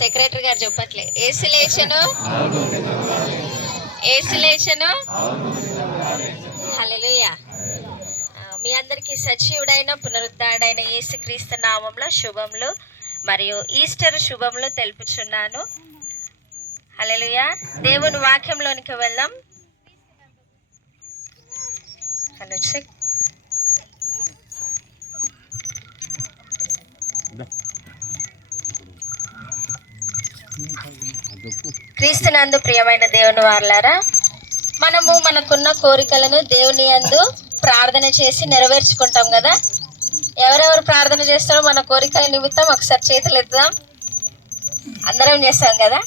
Secretary గారు చెప్పట్లే. ఏసు లేచెను, ఏసు లేచెను. హల్లెలూయా. మీ అందరికీ సజీవుడైన పునరుద్ధారుడైన యేసుక్రీస్తు నామంలో శుభములు మరియు ఈస్టర్ శుభములు తెలుపుచున్నాను. హల్లెలూయా. దేవుని వాక్యంలోనికి వెళ్దాం. క్రీస్తునందు ప్రియమైన దేవుని వారలారా, మనకున్న కోరికలను దేవుని యందు ప్రార్థన చేసి నెరవేర్చుకుంటాం కదా. ఎవరెవరు ప్రార్థన చేస్తారో మన కోరికల నిమిత్తం ఒకసారి చేతులు ఎత్తుదాం. అందరం చేస్తాం కదా.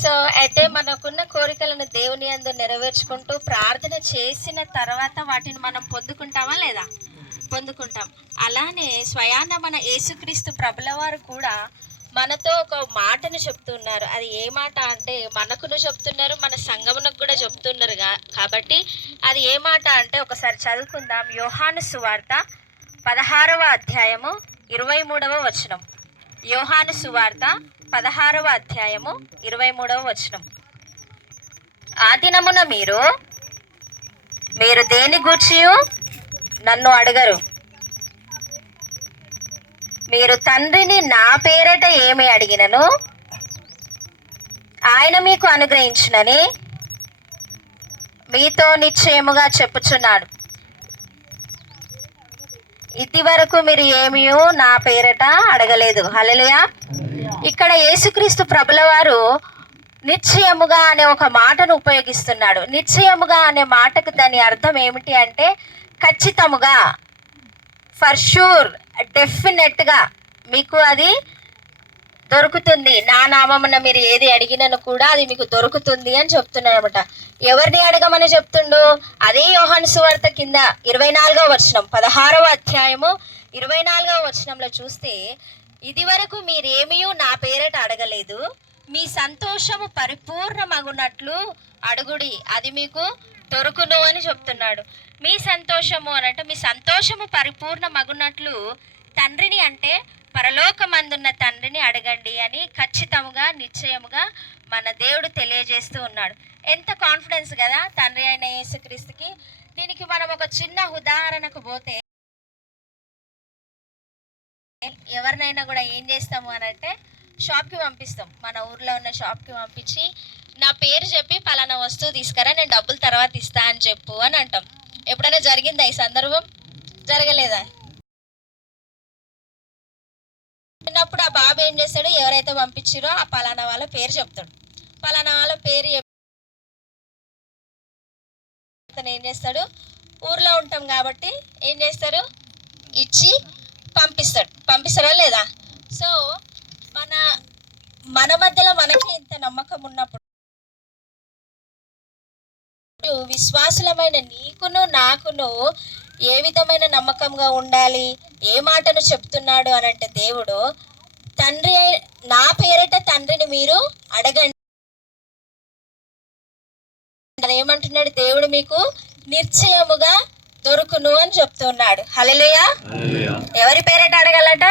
సో అయితే మనకున్న కోరికలను దేవుని యందు నెరవేర్చుకుంటూ ప్రార్థన చేసిన తర్వాత వాటిని మనం పొందుకుంటామా లేదా? పొందుకుంటాం. అలానే స్వయాన మన యేసుక్రీస్తు ప్రభుల వారు కూడా మనతో ఒక మాటను చెప్తున్నారు. అది ఏ మాట అంటే మనకును చెప్తున్నారు, మన సంఘమునకు కూడా చెప్తున్నారు. కాబట్టి అది ఏ మాట అంటే ఒకసారి చదువుకుందాం. యోహాను సువార్త 16వ అధ్యాయము 23వ వచనం. యోహాను సువార్త 16వ అధ్యాయము 23వ వచనం. ఆ దినమున మీరు దేని గూర్చియు నన్ను అడగరు. మీరు తండ్రిని నా పేరట ఏమి అడిగినను ఆయన మీకు అనుగ్రహించునని మీతో నిశ్చయముగా చెప్పుచున్నాడు. ఇది వరకు మీరు ఏమీయూ నా పేరట అడగలేదు. హల్లెలూయా. ఇక్కడ యేసుక్రీస్తు ప్రభుల వారు నిశ్చయముగా అనే ఒక మాటను ఉపయోగిస్తున్నాడు. నిశ్చయముగా అనే మాటకు దాని అర్థం ఏమిటి అంటే ఖచ్చితముగా, ఫర్ షూర్, డెఫినెట్గా మీకు అది దొరుకుతుంది. నా నామమున మీరు ఏది అడిగినను కూడా అది మీకు దొరుకుతుంది అని చెప్తున్నాడు అనమాట. ఎవరిని అడగమని చెప్తుండు? అదే యోహాను సువార్త కింద 24వ వచనం, 16వ అధ్యాయము 24వ వచనంలో చూస్తే, ఇది వరకు మీరేమీ నా పేరట అడగలేదు, మీ సంతోషము పరిపూర్ణమగునట్లు అడుగుడి, అది మీకు దొరుకును అని చెప్తున్నాడు. మీ సంతోషము అనంటే మీ సంతోషము పరిపూర్ణమగునట్లు తండ్రిని, అంటే పరలోకమందున్న తండ్రిని అడగండి అని ఖచ్చితంగా నిశ్చయముగా మన దేవుడు తెలియజేస్తూ ఉన్నాడు. ఎంత కాన్ఫిడెన్స్ కదా తండ్రి అయిన యేసుక్రీస్తుకి. దీనికి మనం ఒక చిన్న ఉదాహరణకు పోతే, ఎవరినైనా కూడా ఏం చేస్తాము అని అంటే షాప్కి పంపిస్తాం. మన ఊర్లో ఉన్న షాప్కి పంపించి నా పేరు చెప్పి పలానా వస్తువు తీసుకురా, నేను డబ్బులు తర్వాత ఇస్తా అని చెప్పు అని అంటాం. ఎప్పుడైనా జరిగిందా ఈ సందర్భం? జరగలేదా? చిన్నప్పుడు ఆ బాబు ఏం చేస్తాడు, ఎవరైతే పంపించారో ఆ పలానా వాళ్ళ పేరు చెప్తాడు. పలానా వాళ్ళ పేరు ఏం చేస్తాడు, ఊర్లో ఉంటాం కాబట్టి ఏం చేస్తారు, ఇచ్చి పంపిస్తారా లేదా? సో మన మధ్యలో మనకి ఇంత నమ్మకం ఉన్నప్పుడు, విశ్వాసులమైన నీకును నాకును ఏ విధమైన నమ్మకంగా ఉండాలి? ఏ మాటను చెప్తున్నాడు అనంటే దేవుడు, తండ్రి నా పేరిట తండ్రిని మీరు అడగండి. ఏమంటున్నాడు దేవుడు? మీకు నిశ్చయముగా దొరుకును అని చెప్తున్నాడు. హల్లెలూయా. ఎవరి పేరిట అడగాలట?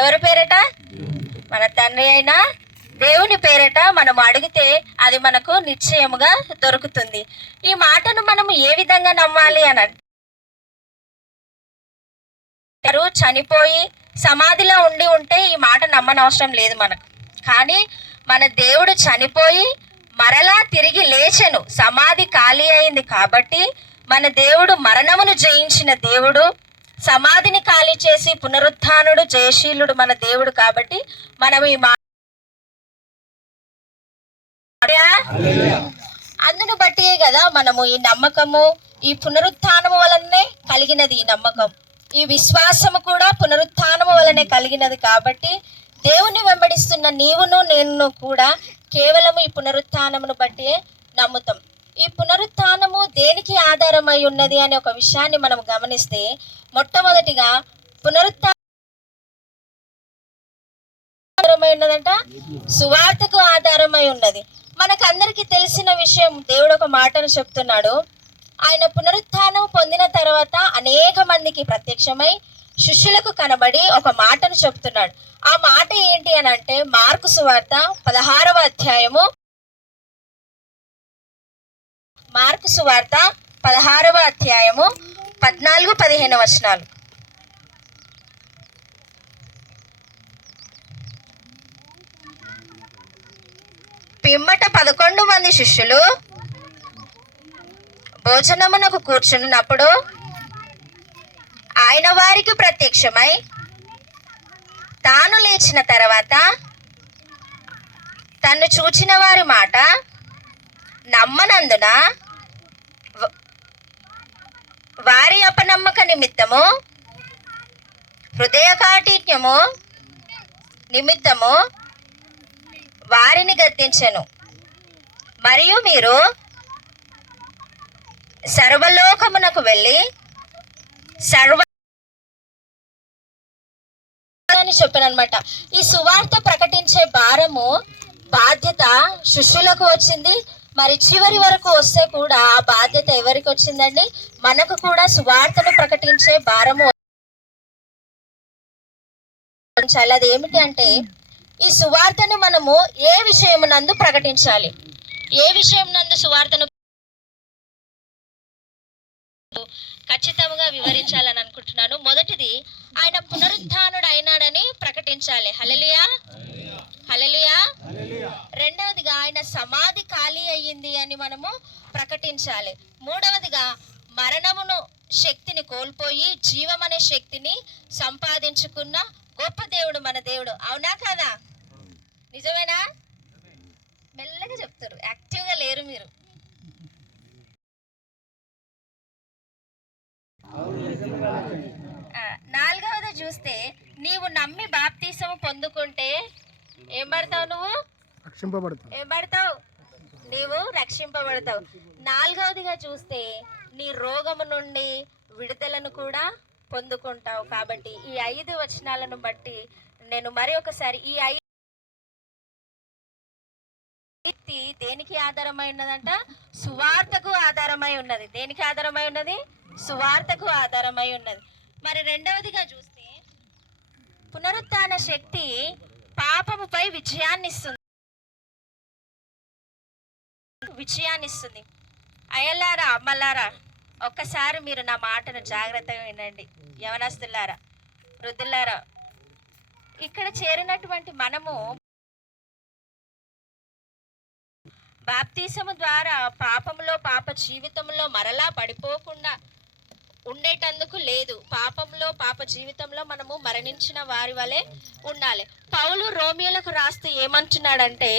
ఎవరి పేరిట? మన తండ్రి అయిన దేవుని పేరిట మనం అడిగితే అది మనకు నిశ్చయముగా దొరుకుతుంది. ఈ మాటను మనం ఏ విధంగా నమ్మాలి అని అంటే, చనిపోయి సమాధిలో ఉంటే ఈ మాట నమ్మనవసరం లేదు మనకు. కానీ మన దేవుడు చనిపోయి మరలా తిరిగి లేచెను, సమాధి ఖాళీ అయింది కాబట్టి మన దేవుడు మరణమును జయించిన దేవుడు, సమాధిని ఖాళీ చేసి పునరుత్థానుడు, జయశీలుడు మన దేవుడు. కాబట్టి మనం ఈ అందును బట్టియే కదా మనము ఈ నమ్మకము, ఈ పునరుత్థానము వలనే కలిగినది. ఈ నమ్మకం, ఈ విశ్వాసము కూడా పునరుత్థానము వలనే కలిగినది. కాబట్టి దేవుని వెంబడిస్తున్న నీవును నేను కూడా కేవలం ఈ పునరుత్థానమును బట్టి నమ్ముతాం. ఈ పునరుత్థానము దేనికి ఆధారమై ఉన్నది అనే ఒక విషయాన్ని మనం గమనిస్తే, మొట్టమొదటిగా ఆధారమై ఉన్నదంట, సువార్తకు ఆధారమై ఉన్నది. మనకందరికి తెలిసిన విషయం, దేవుడు ఒక మాటను చెప్తున్నాడు. ఆయన పునరుత్థానం పొందిన తర్వాత అనేక మందికి ప్రత్యక్షమై శిష్యులకు కనబడి ఒక మాటను చెప్తున్నాడు. ఆ మాట ఏంటి అని అంటే మార్కు సువార్త 16వ అధ్యాయము, మార్కు సువార్త 16వ అధ్యాయము 14-15 వచనాలు. పిమ్మట 11 మంది శిష్యులు భోజనమునకు కూర్చున్నప్పుడు ఆయన వారికి ప్రత్యక్షమై తాను లేచిన తర్వాత తన్ను చూచిన వారి మాట నమ్మనందున వారి అపనమ్మక నిమిత్తము హృదయ కాఠిన్యము నిమిత్తము వారిని గద్దించెను. మరియు మీరు సర్వలోకమునకు వెళ్ళి అని చెప్పానమాట. ఈ సువార్త ప్రకటించే భారము బాధ్యత శిష్యులకు వచ్చింది. మరి చివరి వరకు వస్తే కూడా ఆ బాధ్యత ఎవరికి వచ్చిందండి? మనకు కూడా సువార్తను ప్రకటించే భారము. అది ఏమిటి అంటే ఈ సువార్తను మనము ఏ విషయమునందు ప్రకటించాలి, ఏ విషయం నందు సువార్తను ఖచ్చితంగా వివరించాలని అనుకుంటున్నాను. మొదటిది, ఆయన పునరుత్థానుడు అయినాడని ప్రకటించాలి. హల్లెలూయా, హల్లెలూయా. రెండవదిగా ఆయన సమాధి ఖాళీ అయ్యింది అని మనము ప్రకటించాలి. మూడవదిగా మరణమును శక్తిని కోల్పోయి జీవం అనే శక్తిని సంపాదించుకున్న గొప్ప దేవుడు మన దేవుడు. అవునా కాదా? నిజమేనా? మెల్లగా చెప్తారు, యాక్టివ్గా లేరు మీరు. నాలుగవది చూస్తే, నీవు నమ్మి బాప్తీసము పొందుకుంటే ఏం పడతావు? నువ్వు ఏం పడతావు? నీవు రక్షింపబడతావు. నాలుగవదిగా చూస్తే నీ రోగము నుండి విడుదలను కూడా పొందుకుంటావు. కాబట్టి ఈ 5 వచనాలను బట్టి నేను మరి ఒకసారి ఈ 5 దేనికి ఆధారమై ఉన్నదంట? సువార్తకు ఆధారమై ఉన్నది. దేనికి ఆధారమై ఉన్నది? సువార్తకు ఆధారమై ఉన్నది. మరి రెండవదిగా చూస్తే పునరుత్థాన శక్తి పాపముపై విజయాన్నిస్తుంది. అయ్యలారా, అమ్మలారా, ఒక్కసారి మీరు నా మాటను జాగ్రత్తగా వినండి. యవనస్తులారా, వృద్ధులారా, ఇక్కడ చేరినటువంటి మనము బాప్తీసము ద్వారా పాప జీవితంలో మరలా పడిపోకుండా ఉండేటందుకు లేదు. పాప జీవితంలో మనము మరణించిన వారి వలె ఉండాలి. పౌలు రోమియోలకు రాస్తూ ఏమంటున్నాడంటే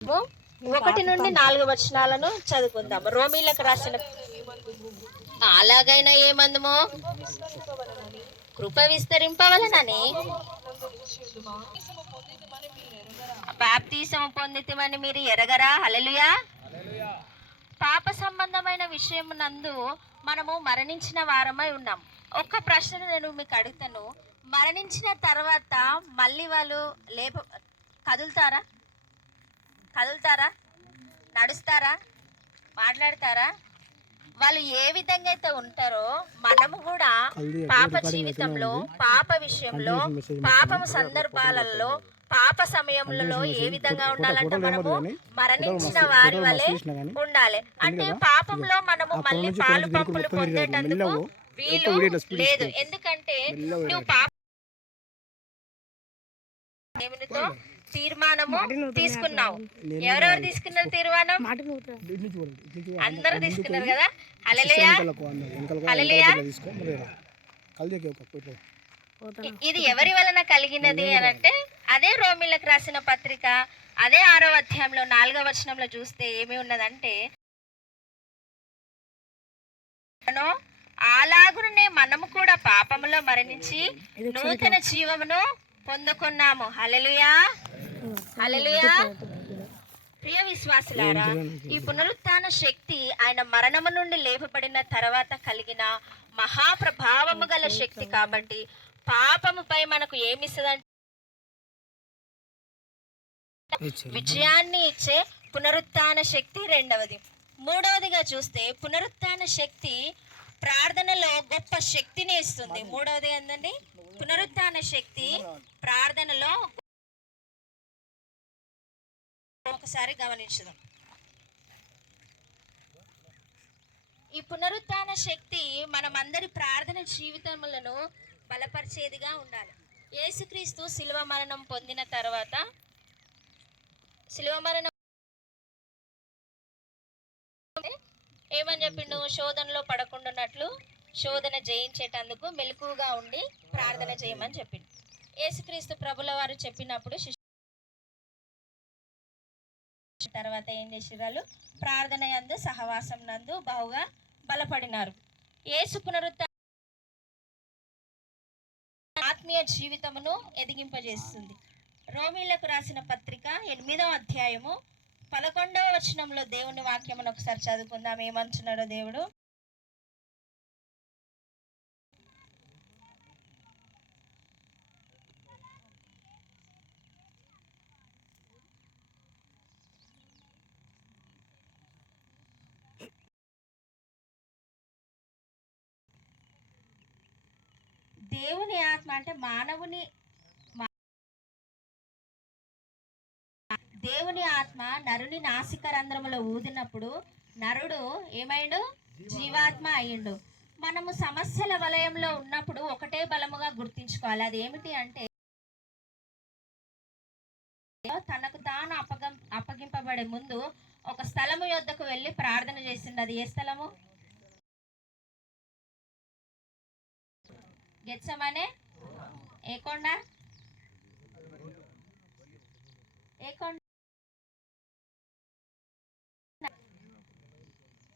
1-4 వచనాలను చదువుకుందాం. రోమియోలకు రాసిన, అలాగైనా ఏమందమో కృప విస్తరింపవలనని బాప్తీసము పొందితిమని మీరు ఎరగరా? హల్లెలూయా. పాప సంబంధమైన విషయం నందు మనము మరణించిన వారమై ఉన్నాం. ఒక్క ప్రశ్న నేను మీకు అడుగుతాను. మరణించిన తర్వాత మళ్ళీ వాళ్ళు కదులుతారా? నడుస్తారా? మాట్లాడతారా? వాళ్ళు ఏ విధంగా అయితే ఉంటారో మనము కూడా పాప జీవితంలో, పాప విషయంలో, పాపము సందర్భాలలో, పాప సమయంలో ఏ విధంగా ఉండాలంటే మనము మరణించిన వారి వలె ఉండాలి. అంటే పాపంలో మనము మళ్ళీ పాలు పంపులు పొందేటందుకు వీలు లేదు. ఎందుకంటే నువ్వు పాప తీర్మానము తీసుకున్నావు. ఎవరెవరు తీసుకున్నారు తీర్మానం? అందరూ తీసుకున్నారు కదా. హల్లెలూయా, హల్లెలూయా. ఇది ఎవరి వలన కలిగినది అని అంటే అదే రోమిలకు రాసిన పత్రిక అదే 6వ అధ్యాయంలో 4వ వచనంలో చూస్తే ఏమి ఉన్నదంటే, అలాగునే మనము కూడా పాపములో మరణించి నూతన జీవమును పొందుకున్నాము. హల్లెలూయా, హల్లెలూయా. ప్రియ విశ్వాసులారా, ఈ పునరుత్థాన శక్తి ఆయన మరణము నుండి లేపబడిన తర్వాత కలిగిన మహాప్రభావము గల శక్తి. కాబట్టి పాపముపై మనకు ఏమిస్తుందంటే విజయాన్ని ఇచ్చే పునరుత్థాన శక్తి రెండవది. మూడవదిగా చూస్తే పునరుత్థాన శక్తి ప్రార్థనలో గొప్ప శక్తిని ఇస్తుంది. మూడవది ఏంటండి? పునరుత్థాన శక్తి ప్రార్థనలో. ఒకసారి గమనించుదాం. ఈ పునరుత్థాన శక్తి మనమందరి ప్రార్థన జీవితములను బలపరిచేదిగా ఉండాలి. యేసుక్రీస్తు శిలువ మరణం పొందిన తర్వాత శిలువ మరణం ఏమని చెప్పిండు? శోధనలో పడకుండాన్నట్లు శోధన జయించేటందుకు మెలకువగా ఉండి ప్రార్థన చేయమని చెప్పిండు. యేసుక్రీస్తు ప్రభుల వారు చెప్పినప్పుడు తర్వాత ఏం చేసిరాలు? ప్రార్థన యందు సహవాసం నందు బహుగా బలపడినారు. యేసు పునరుత్థానం ఆత్మీయ జీవితమును ఎదిగింపజేస్తుంది. రోమీలకు రాసిన పత్రిక 8వ అధ్యాయము 11వ వచనంలో దేవుని వాక్యమును ఒకసారి చదువుకుందాం. ఏమంటున్నాడో దేవుడు. దేవుని ఆత్మ అంటే దేవుని ఆత్మ నరుని నాసిక రంధ్రములో ఊదినప్పుడు నరుడు ఏమైండు? జీవాత్మ అయ్యిండు. మనము సమస్యల వలయంలో ఉన్నప్పుడు ఒకటే బలముగా గుర్తించుకోవాలి. అది ఏమిటి అంటే తనకు తాను అప్పగింపబడే ముందు ఒక స్థలము యొద్దకు వెళ్ళి ప్రార్థన చేసింది. అది ఏ స్థలము? గెత్సెమనే. ఏ కొండ? ఏ కొండ?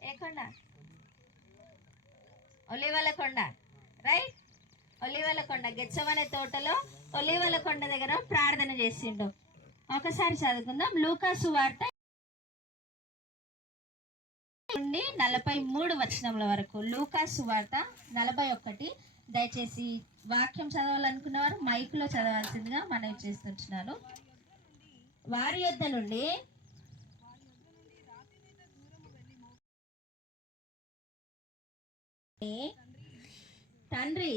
ఏ కొండ? ఒలీవల కొండ. రైట్, ఒలీవల కొండ. గెత్సెమనే తోటలో ఒలీవల కొండ దగ్గర ప్రార్థన చేసిండు. ఒకసారి చదువుకుందాం. లూకా సువార్త 43 వచనముల వరకు. లూకా సువార్త 41. దయచేసి వాక్యం చదవాలనుకున్నవారు మైకులో చదవాల్సిందిగా మనవి చేస్తున్నాను. వారి యొద్ద నుండి తండ్రి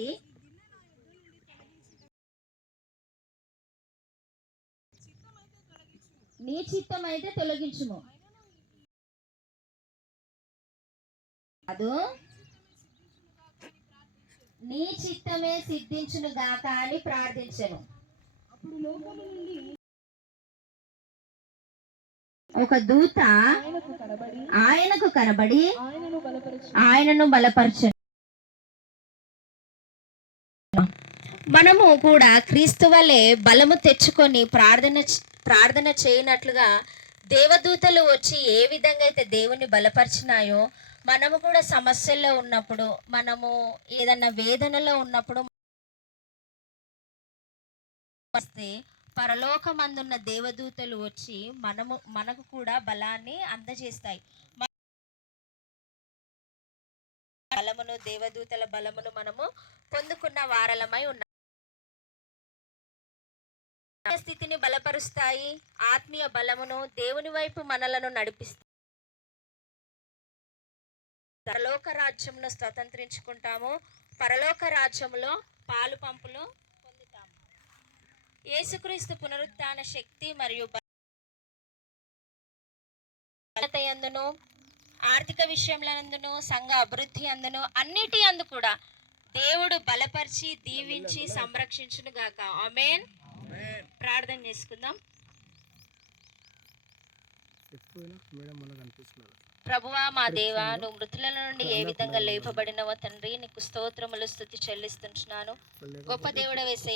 నీ చిత్తం అయితే తొలగించుము, అదు నీ చిత్తమే సిద్ధించును గాక అని ప్రార్థించెను. ఒక దూత ఆయనకు కనబడి ఆయనను బలపరచెను. మనము కూడా క్రీస్తు వలె బలము తెచ్చుకొని ప్రార్థన చేయనట్లుగా దేవదూతలు వచ్చి ఏ విధంగా అయితే దేవుని బలపరిచినాయో మనము కూడా సమస్యల్లో ఉన్నప్పుడు, మనము ఏదన్నా వేదనలో ఉన్నప్పుడు వస్తే పరలోకమందున్న దేవదూతలు వచ్చి మనకు కూడా బలాన్ని అందజేస్తాయి. బలమును, దేవదూతల బలమును మనము పొందుకున్న వారలమై ఉన్నాం. స్థితిని బలపరుస్తాయి. ఆత్మీయ బలమును దేవుని వైపు మనలను నడిపిస్తాయి. పరలోక రాజ్యమును స్వతంత్రించుకుంటాము. పరలోక రాజ్యములో పాలు పంపులు పొందుతాము. యేసుక్రీస్తు పునరుత్థాన శక్తి మరియు బలత యందును, ఆర్థిక విషయంలో సంఘ అభివృద్ధి అందును, అన్నిటి అందు కూడా దేవుడు బలపరిచి దీవించి సంరక్షించును గాక. ఆమేన్. ప్రార్థన చేసుకుందాం. ప్రభువా మా దేవా, నువ్వు మృతుల నుండి ఏ విధంగా లేపబడినవో తండ్రి, నీకు స్తోత్రములు స్తుతి చెల్లిస్తున్నాను. గొప్ప దేవుడు వేసే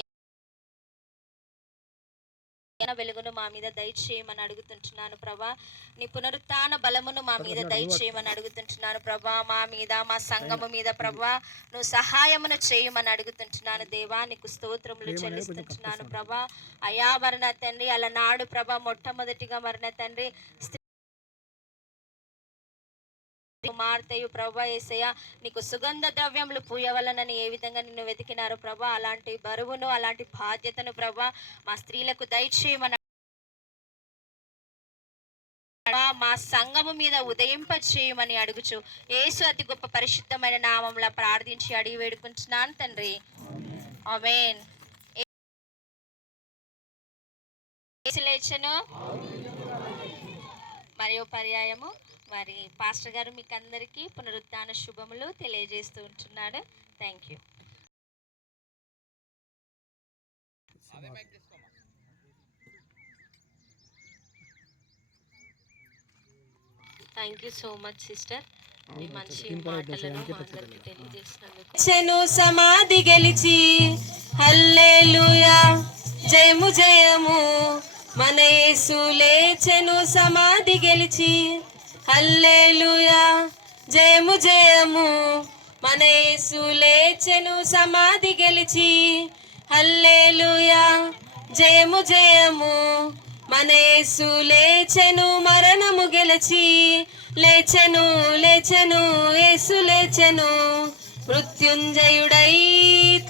వెలుగును మా మీద దయచేయమని అడుగుతుంటున్నాను ప్రభా. నీ పునరుత్థాన బలమును మా మీద దయచేయమని అడుగుతుంటున్నాను ప్రభా. మా మీద, మా సంఘము మీద ప్రభా నువ్వు సహాయమును చేయమని అడుగుతుంటున్నాను దేవా. నీకు స్తోత్రములు చెల్లిస్తుంటున్నాను ప్రభా. అయా మరణ తండ్రి, అలనాడు ప్రభా మొట్టమొదటిగా మరణ తండ్రి కుమార్తెయు ప్రభా యేసయ్య నీకు సుగంధ ద్రవ్యములు పూయవలనని ఏ విధంగా నిన్ను వెతికినారు ప్రభా, అలాంటి బరువును, అలాంటి బాధ్యతను ప్రభా మా స్త్రీలకు దయచేయమని మా సంఘము మీద ఉదయింప చేయమని అడుగుచు యేసు అతి గొప్ప పరిశుద్ధమైన నామంలో ప్రార్థించి అడిగి వేడుకుంటున్నాను తండ్రి, ఆమేన్. లేచను మరియు పర్యాయము మరి పాస్టర్ గారు మీకు అందరికీ పునరుత్థాన శుభములు తెలియజేస్తూ ఉంటున్నాడు. Thank you. Thank you so much sister, ఈ మంచి మాటలను మా అందరికీ తెలియజేసినందుకు. సమాధి గెలిచి హల్లెలూయా జయము జయము మన యేసు లేచెను సమాధి గెలిచి హల్లెలూయా జయము జయము మన యేసు లేచెను సమాధి గెలిచి హల్లెలూయా జయము జయము మన యేసు లేచెను మరణము గెలిచి లేచెను లేచెను యేసు లేచెను మృత్యుంజయుడై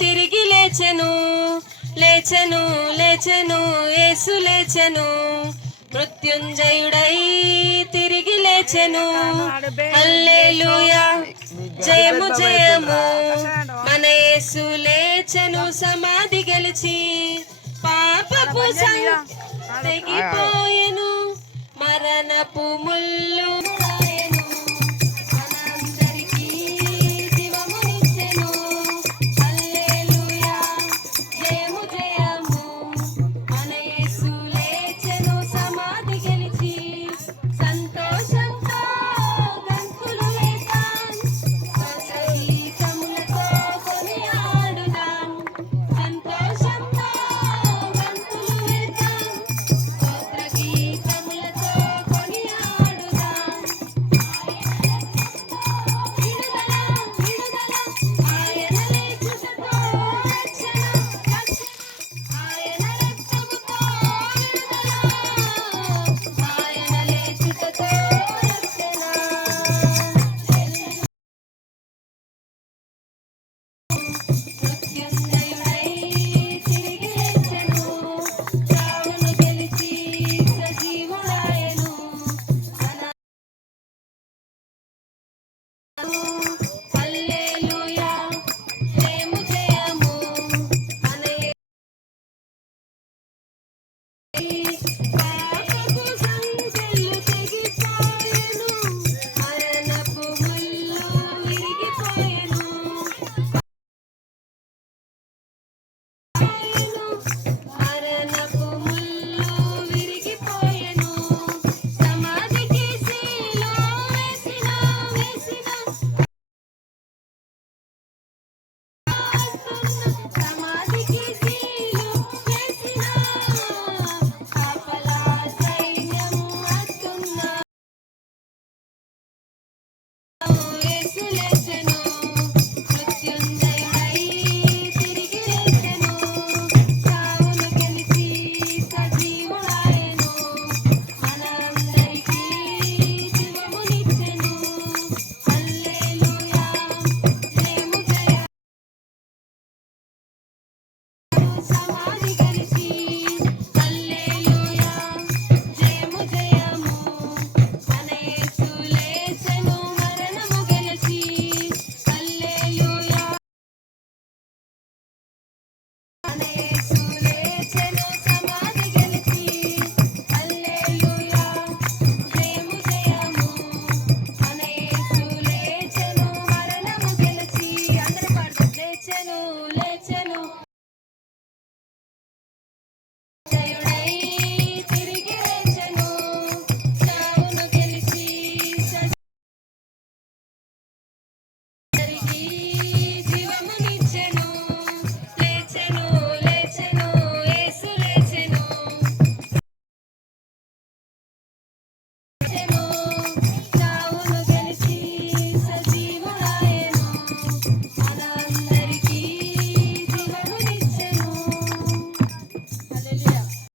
తిరిగి లేచెను లేచెను లేచెను యేసు లేచెను మృత్యుంజయుడై తిరిగి లేచెను హల్లెలూయా జయము జయము మన యేసు లేచెను సమాధి గెలిచి పాపపు తెగిపోయెను మరణపు ముళ్ళు